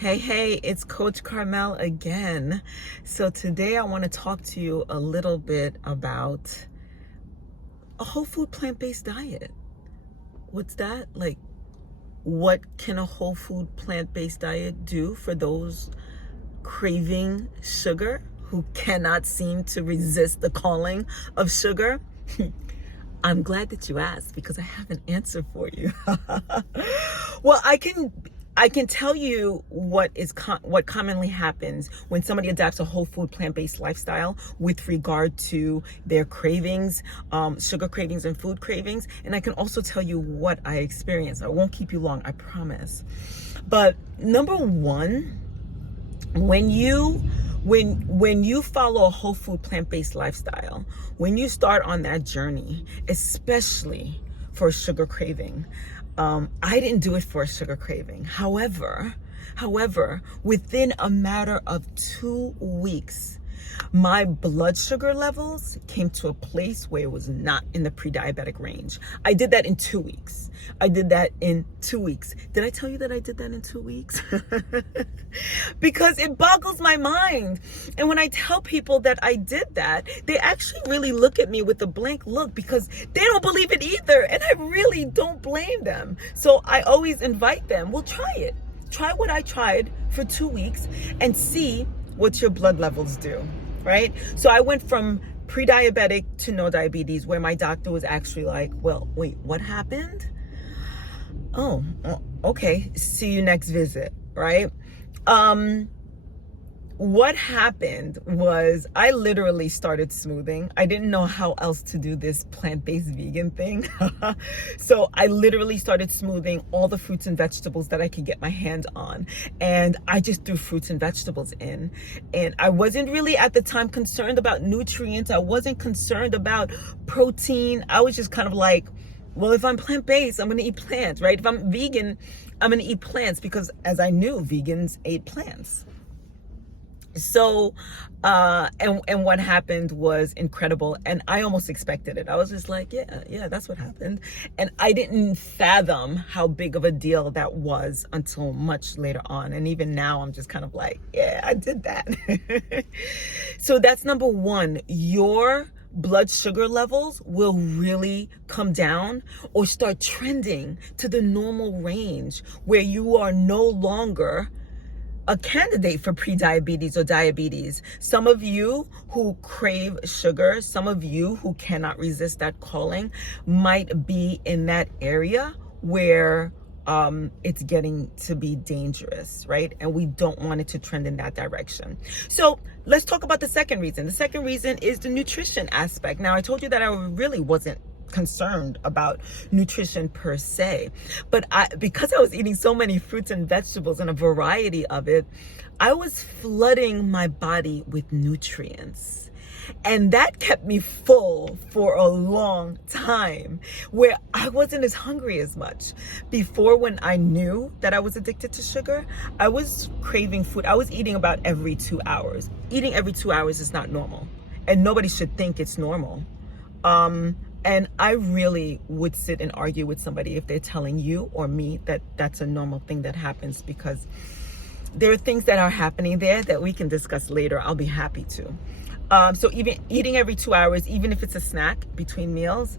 Hey, it's Coach Carmelle again. So today I want to talk to you a little bit about a whole food plant-based diet. What's that? Like, what can a whole food plant-based diet do for those craving sugar who cannot seem to resist the calling of sugar? I'm glad that you asked because I have an answer for you. Well, I can tell you what commonly happens when somebody adapts a whole food plant-based lifestyle with regard to their cravings, sugar cravings and food cravings. And I can also tell you what I experienced. I won't keep you long, I promise. But number one, when you follow a whole food plant-based lifestyle, when you start on that journey, especially for a sugar craving, I didn't do it for a sugar craving. However, within a matter of 2 weeks, my blood sugar levels came to a place where it was not in the pre-diabetic range. I did that in 2 weeks. Did I tell you that I did that in 2 weeks? Because it boggles my mind. And when I tell people that I did that, they actually really look at me with a blank look because they don't believe it either. And I really don't blame them. So I always invite them, well, try it. Try what I tried for 2 weeks and see what your blood levels do, right? So I went from pre-diabetic to no diabetes, where my doctor was actually like, well, wait, what happened? Oh, okay, see you next visit, right? What happened was I literally started smoothing. I didn't know how else to do this plant-based vegan thing. So I literally started smoothing all the fruits and vegetables that I could get my hand on. And I just threw fruits and vegetables in. And I wasn't really at the time concerned about nutrients. I wasn't concerned about protein. I was just kind of like, well, if I'm plant-based, I'm going to eat plants, right? If I'm vegan, I'm going to eat plants because as I knew, vegans ate plants. So, and what happened was incredible. And I almost expected it. I was just like, yeah, that's what happened. And I didn't fathom how big of a deal that was until much later on. And even now I'm just kind of like, yeah, I did that. So that's number one. Your blood sugar levels will really come down or start trending to the normal range where you are no longer a candidate for pre-diabetes or diabetes. Some of you who crave sugar, some of you who cannot resist that calling might be in that area where it's getting to be dangerous, right? And we don't want it to trend in that direction. So let's talk about the second reason. The second reason is the nutrition aspect. Now, I told you that I really wasn't concerned about nutrition per se, but because I was eating so many fruits and vegetables and a variety of it, I was flooding my body with nutrients. And that kept me full for a long time, where I wasn't as hungry as much. Before, when I knew that I was addicted to sugar, I was craving food. I was eating about every 2 hours. Eating every 2 hours is not normal, and nobody should think it's normal. And I really would sit and argue with somebody if they're telling you or me that that's a normal thing that happens, because there are things that are happening there that we can discuss later. I'll be happy to. So even eating every 2 hours, even if it's a snack between meals,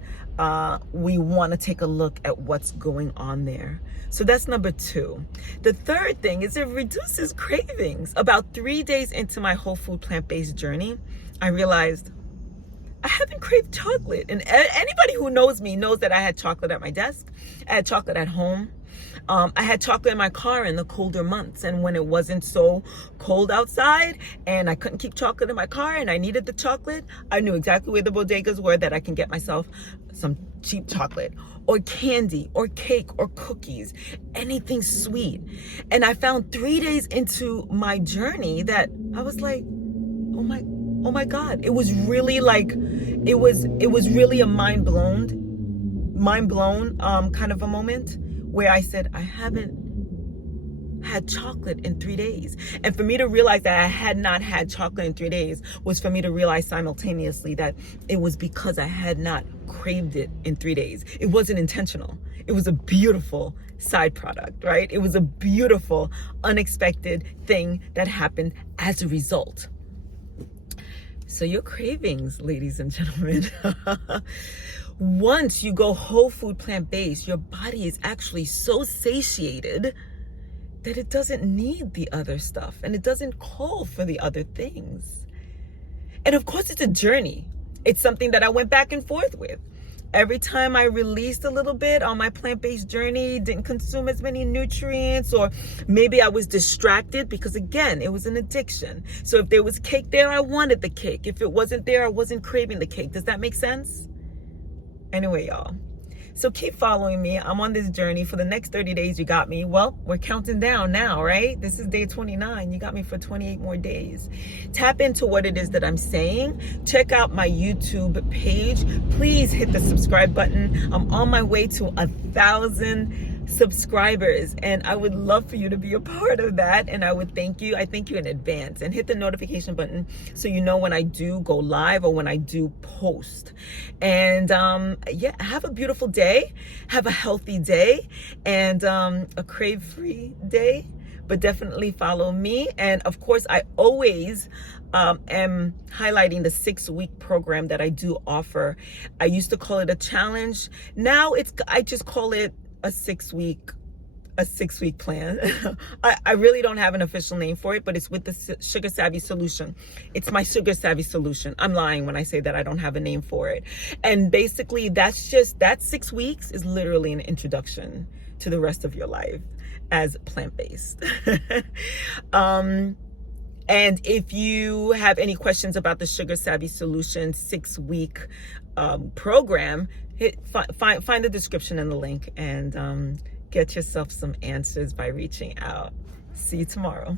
we want to take a look at what's going on there. So that's number two. The third thing is it reduces cravings. About 3 days into my whole food plant-based journey, I realized I haven't craved chocolate. And anybody who knows me knows that I had chocolate at my desk. I had chocolate at home. I had chocolate in my car in the colder months. And when it wasn't so cold outside and I couldn't keep chocolate in my car and I needed the chocolate, I knew exactly where the bodegas were that I can get myself some cheap chocolate or candy or cake or cookies, anything sweet. And I found 3 days into my journey that I was like, oh my God. It was really like, it was really a mind blown kind of a moment where I said, I haven't had chocolate in 3 days. And for me to realize that I had not had chocolate in 3 days was for me to realize simultaneously that it was because I had not craved it in 3 days. It wasn't intentional. It was a beautiful side product, right? It was a beautiful, unexpected thing that happened as a result. So your cravings, ladies and gentlemen, once you go whole food plant-based, your body is actually so satiated that it doesn't need the other stuff and it doesn't call for the other things. And of course, it's a journey. It's something that I went back and forth with. Every time I released a little bit on my plant-based journey, didn't consume as many nutrients, or maybe I was distracted because, again, it was an addiction. So if there was cake there, I wanted the cake. If it wasn't there, I wasn't craving the cake. Does that make sense? Anyway, y'all. So keep following me. I'm on this journey. For the next 30 days, you got me. Well, we're counting down now, right? This is day 29. You got me for 28 more days. Tap into what it is that I'm saying. Check out my YouTube page. Please hit the subscribe button. I'm on my way to 1,000 subscribers, and I would love for you to be a part of that, and I would thank you. I thank you in advance, and hit the notification button so you know when I do go live or when I do post. And yeah, have a beautiful day, have a healthy day, and a crave-free day, but definitely follow me. And of course, I always am highlighting the 6-week program that I do offer. I used to call it a challenge. Now I just call it a 6-week plan. I really don't have an official name for it, but it's with the Sugar Savvy Solution. It's my Sugar Savvy Solution. I'm lying when I say that I don't have a name for it. And basically, that 6 weeks is literally an introduction to the rest of your life as plant-based. And if you have any questions about the Sugar Savvy Solution 6-week program, find the description and the link, and get yourself some answers by reaching out. See you tomorrow.